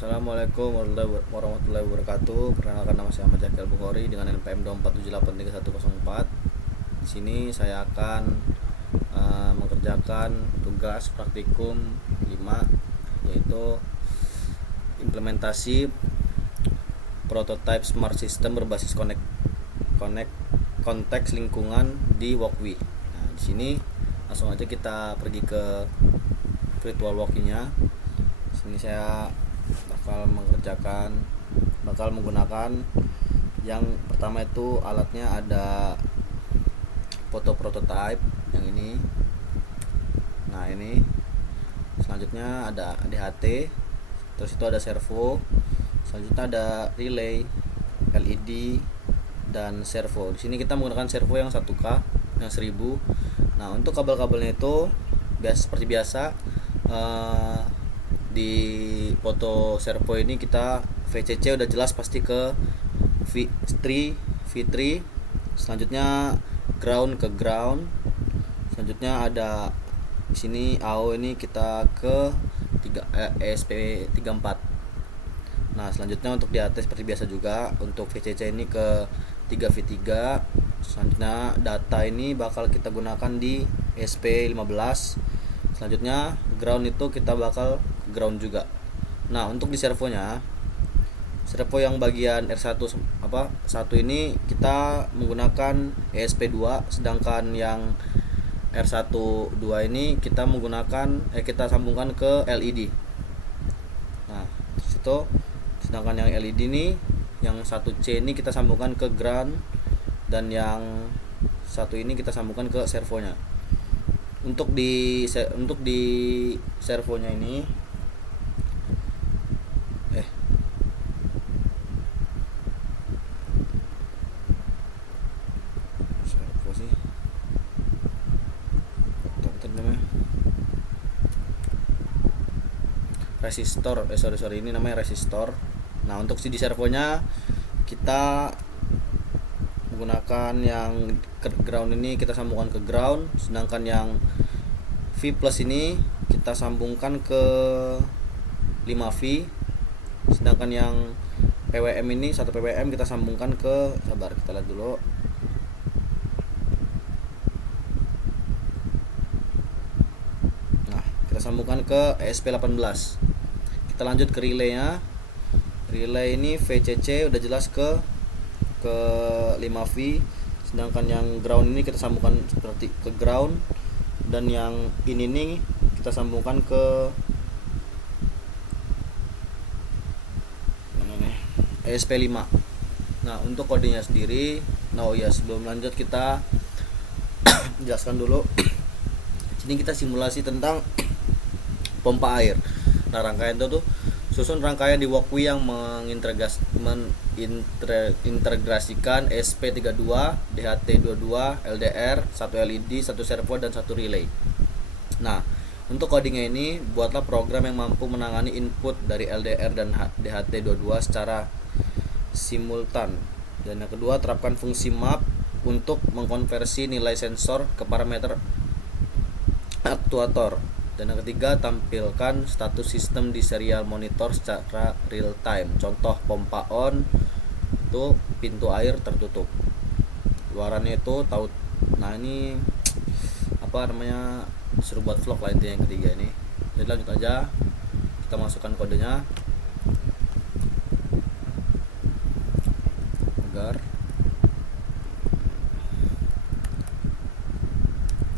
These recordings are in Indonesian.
Assalamualaikum warahmatullahi wabarakatuh. Perkenalkan, nama saya Ahmad Jakil Bukhari dengan NPM 247831104. Di sini saya akan mengerjakan tugas praktikum 5, yaitu implementasi prototype smart system berbasis konteks lingkungan di Walkwi. Nah, di sini langsung aja kita pergi ke virtual walkie-nya. Di sini saya bakal menggunakan yang pertama itu alatnya ada foto prototype yang ini. Nah, ini selanjutnya ada DHT, terus itu ada servo, selanjutnya ada relay, LED, dan servo. Di sini kita menggunakan servo yang 1K yang 1000. Nah, untuk kabel-kabelnya itu seperti biasa, di foto servo ini kita VCC udah jelas pasti ke V3. Selanjutnya ground ke ground. Selanjutnya ada di sini AO ini kita ke ESP34. Nah, selanjutnya untuk di atas seperti biasa juga untuk VCC ini ke 3V3. Selanjutnya data ini bakal kita gunakan di SP15. Selanjutnya ground itu kita bakal ground juga. Nah, untuk di servo yang bagian R1 1 ini kita menggunakan ESP2, sedangkan yang R1 2 ini kita sambungkan ke LED. Nah, situ sedangkan yang LED ini yang 1C ini kita sambungkan ke ground, dan yang satu ini kita sambungkan ke servonya. Untuk di servonya ini servo sih resistor, ini namanya resistor. Nah, untuk di servonya kita menggunakan yang ground ini kita sambungkan ke ground, sedangkan yang V plus ini kita sambungkan ke 5V, sedangkan yang PWM ini 1 PWM kita sambungkan ke kita lihat dulu. Nah, kita sambungkan ke ESP18. Kita lanjut ke relaynya. Relay ini VCC udah jelas ke 5V, sedangkan yang ground ini kita sambungkan seperti ke ground, dan yang ini nih kita sambungkan ke ESP5. Nah, untuk kodenya sendiri, sebelum lanjut kita jelaskan dulu. Sini kita simulasi tentang pompa air. Nah, rangkaian itu susun rangkaian di Walkwi yang mengintegrasikan SP32, DHT22, LDR, 1 LED, 1 servo, dan 1 relay. Nah, untuk codingnya ini, buatlah program yang mampu menangani input dari LDR dan DHT22 secara simultan. Dan yang kedua, terapkan fungsi map untuk mengkonversi nilai sensor ke parameter aktuator. Dan yang ketiga, tampilkan status sistem di serial monitor secara real time. Contoh pompa on, itu pintu air tertutup. Luarannya itu tahu. Nah, ini disuruh buat vlog lah intinya yang ketiga ini. Jadi lanjut aja, kita masukkan kodenya agar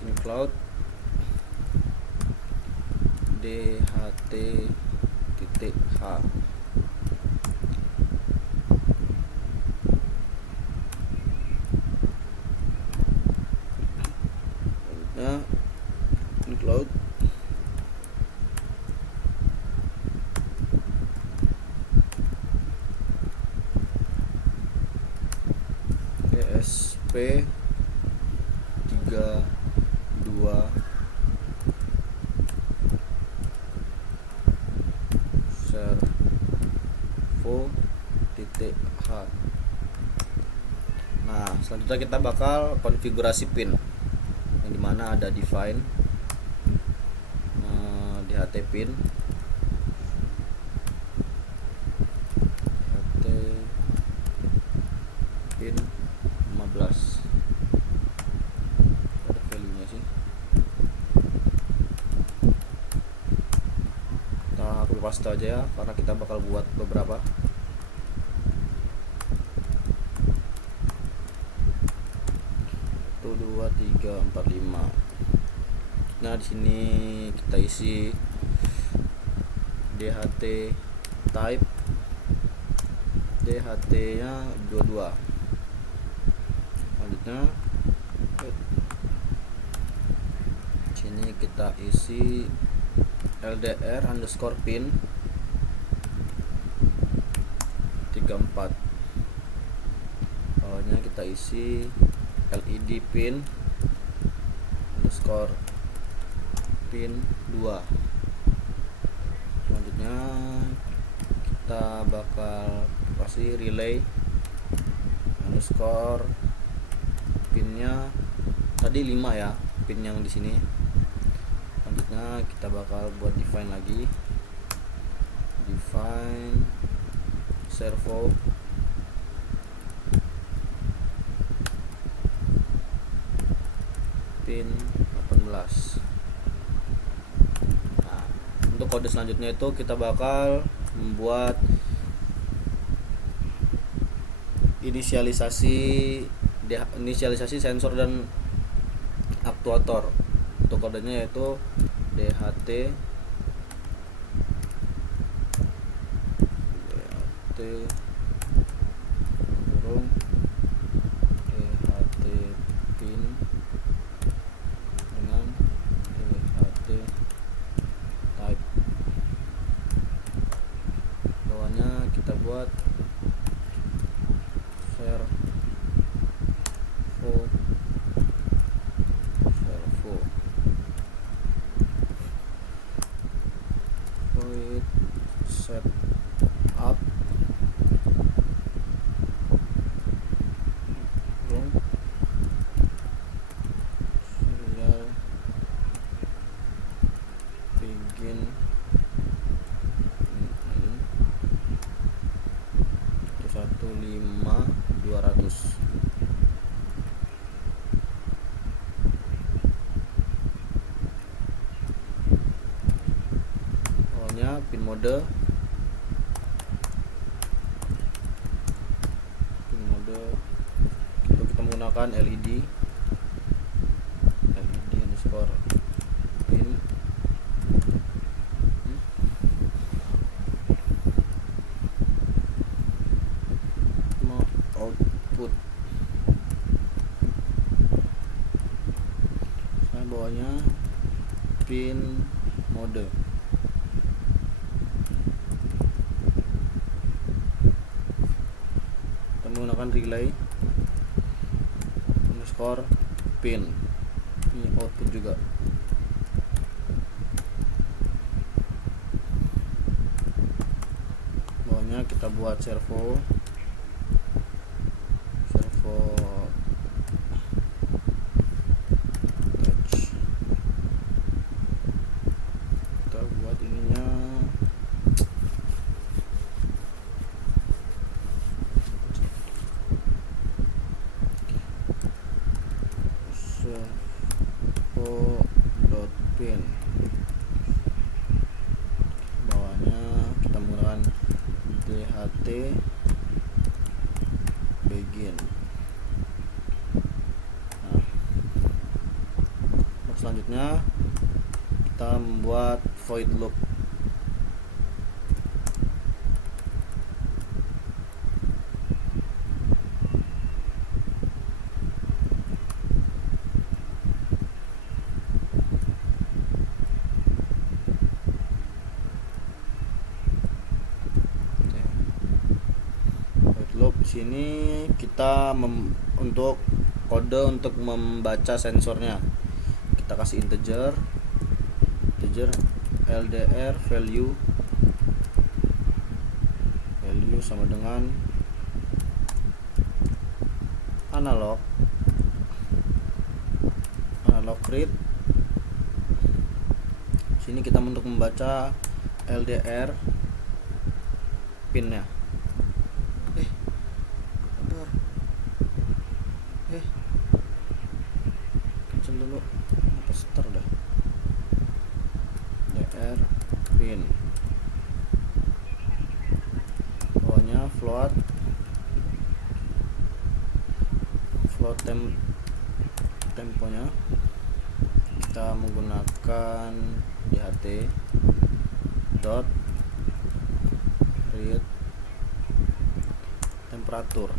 ini cloud DHT.H. Nah, ini cloud ESP32 servo.H. Nah, selanjutnya kita bakal konfigurasi pin, yang dimana ada define, DHT pin, paste aja ya, karena kita bakal buat beberapa. Satu, dua, tiga, empat, lima. Nah, di sini kita isi DHT type, DHT nya 22. Selanjutnya sini kita isi LDR underscore pin 34. Bawahnya kita isi LED pin underscore pin 2. Selanjutnya kita bakal kasih relay underscore pinnya tadi 5 ya, pin yang di sini. Selanjutnya kita bakal buat define lagi, define servo pin 18. Nah, untuk kode selanjutnya itu kita bakal membuat inisialisasi sensor dan aktuator. Untuk kodenya yaitu DHT kurung DHT pin dengan DHT type. Bawahnya kita buat servo void setup serial begin 15200. Awalnya pin mode itu kita menggunakan LED underscore pin output. Saya bawahnya pin mode. Kita menggunakan relay underscore pin, ini output juga. Bawahnya kita buat servo touch. Kita buat ininya servo.pin. Bawahnya kita menggunakan DHT begin. Nah, selanjutnya kita membuat void loop. Sini kita untuk kode untuk membaca sensornya kita kasih integer LDR value sama dengan analog read. Sini kita untuk membaca LDR pinnya. Cancel dulu, apa start dah. DR pin float temponya kita menggunakan DHT dot read temperatur.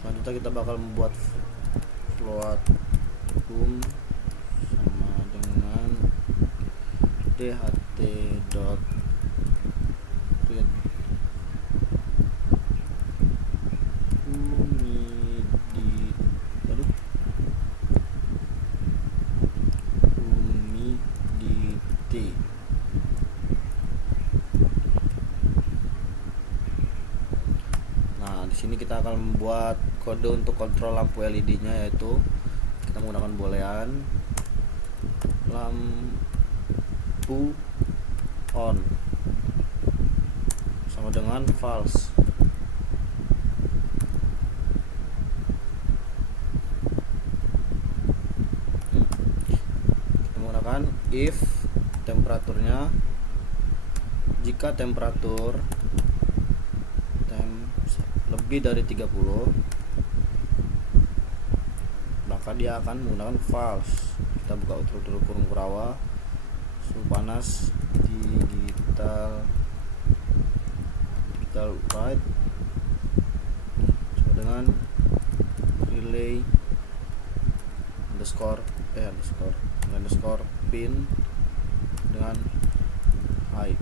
Selanjutnya kita bakal membuat float boom sama dengan dht dot read humidity. Nah, di sini kita akan membuat kode untuk kontrol lampu LED-nya, yaitu kita menggunakan boolean lampu on sama dengan false. Kita menggunakan if temperaturnya, jika temperatur lebih dari 30 maka dia akan menggunakan false. Kita buka utur kurung kurawa, suhu panas digital right sama dengan relay underscore pin dengan height.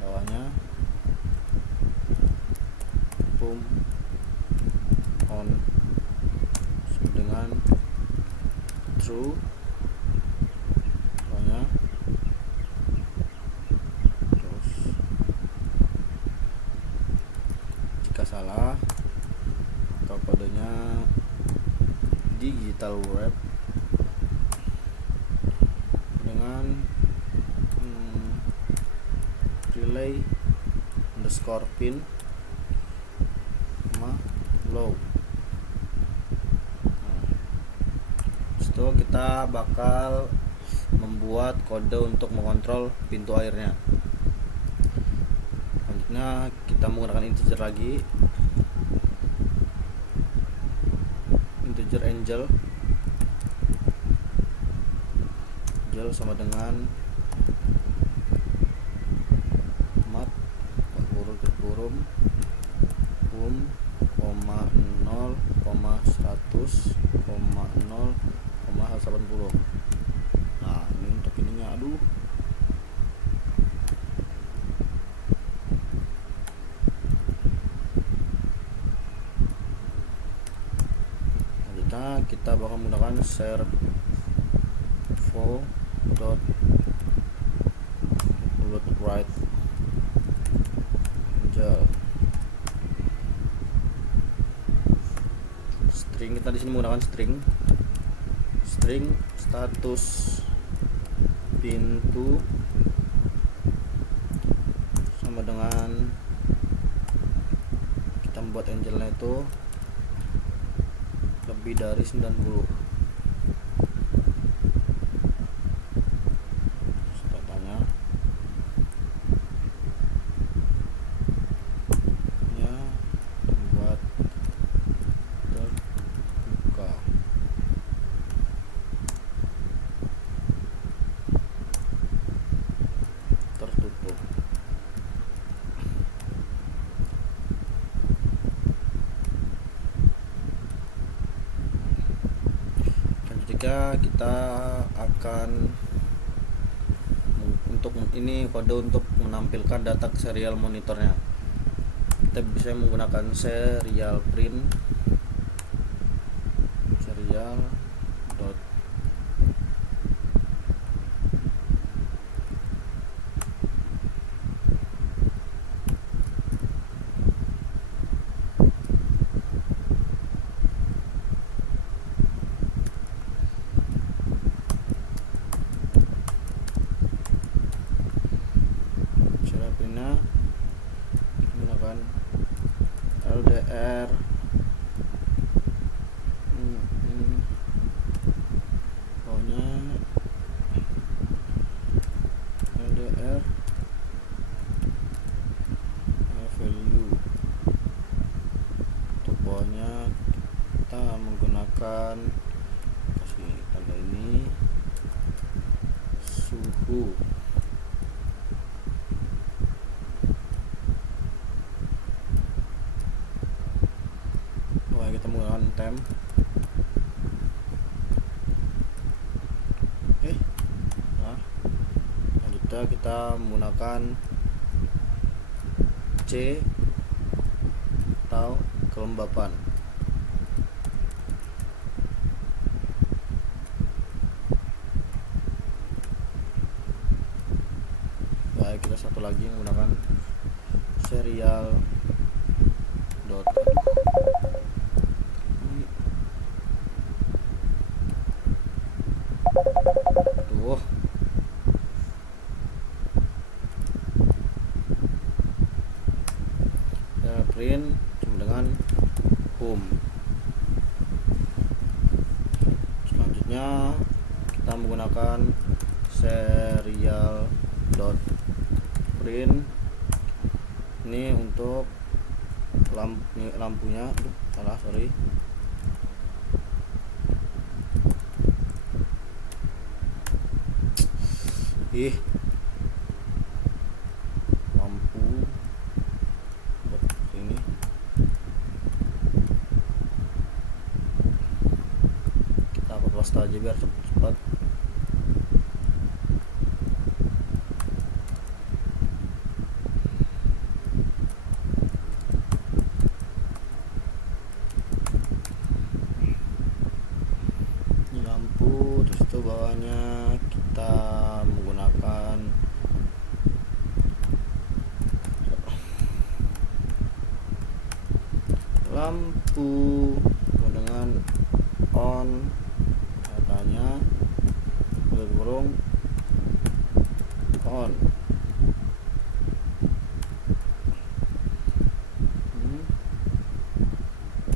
Bawahnya boom on dengan true. Bawahnya terus jika salah atau kodenya digital wrap dengan relay underscore pin sama low. Setelah kita bakal membuat kode untuk mengontrol pintu airnya. Selanjutnya kita menggunakan integer lagi, integer angel sama dengan mat kurung boom, 0, 100, 0, 80. Nah, ini untuk ininya, aduh. Selanjutnya kita bakal menggunakan servo dot right angel. String kita di sini menggunakan string status pintu sama dengan kita membuat angelnya itu lebih dari 90. Tanya ya buat terbuka. Tertutup. Jika kita akan untuk ini kode untuk menampilkan data ke serial monitornya, kita bisa menggunakan serial print serial dot screennya menggunakan LDR pokoknya LDR value. Untuk bawahnya kita menggunakan kasih tanda ini suhu. Kita menggunakan temp. Oke. Nah, selanjutnya kita menggunakan C atau kelembapan. Baik, kita satu lagi menggunakan serial dot. Tuh. Ya, print cuma dengan home. Selanjutnya kita menggunakan serial dot print ini untuk lampunya. Salah, sorry. Lampu ini kita upload pasta aja biar cepat. Ini lampu, terus itu bawahnya kita menggunakan lampu dengan on, katanya burung on.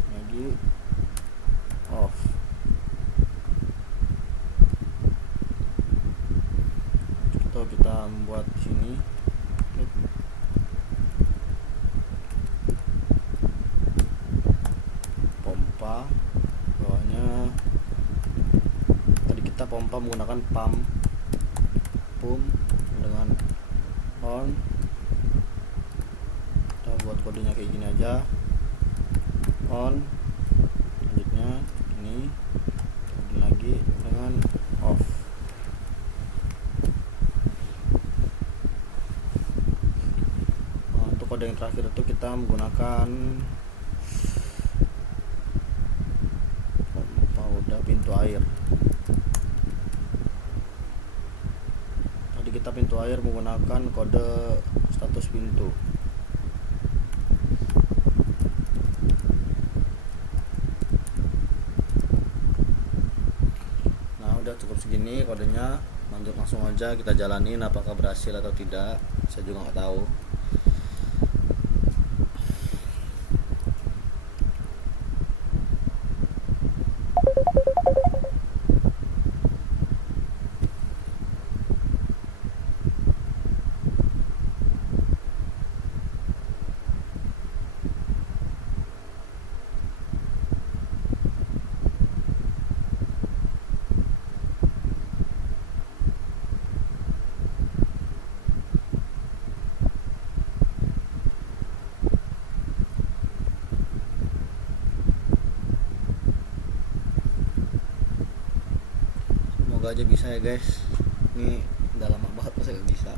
Lagi off. Atau kita membuat di sini pompa. Bawahnya tadi kita pompa menggunakan pump dengan on. Kita buat kodenya kayak gini aja, on. Selanjutnya ini lagi dengan off. Nah, untuk kode yang terakhir itu kita menggunakan pompa udah pintu air. Tadi kita pintu air menggunakan kode status pintu. Nah, udah cukup segini kodenya. Lanjut langsung aja kita jalanin apakah berhasil atau tidak. Saya juga nggak tahu. Semoga aja bisa ya guys. Ini udah lama banget saya gak bisa.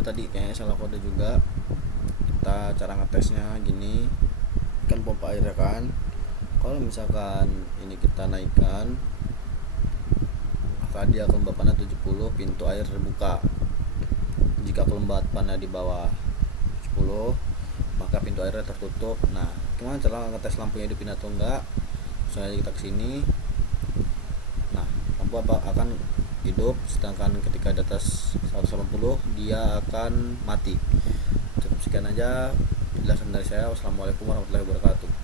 kode tadi, kayaknya salah kode juga. Kita cara ngetesnya gini, kan pompa airnya kan, kalau misalkan ini kita naikkan, maka dia kelembapannya 70, pintu air terbuka. Jika kelembapannya di bawah 10, maka pintu airnya tertutup. Nah, gimana cara ngetes lampunya hidupin atau enggak? Langsung aja kita kesini. Nah, lampu akan hidup, sedangkan ketika di atas 180 dia akan mati. Cukup sekian aja penjelasan dari saya. Wassalamualaikum warahmatullahi wabarakatuh.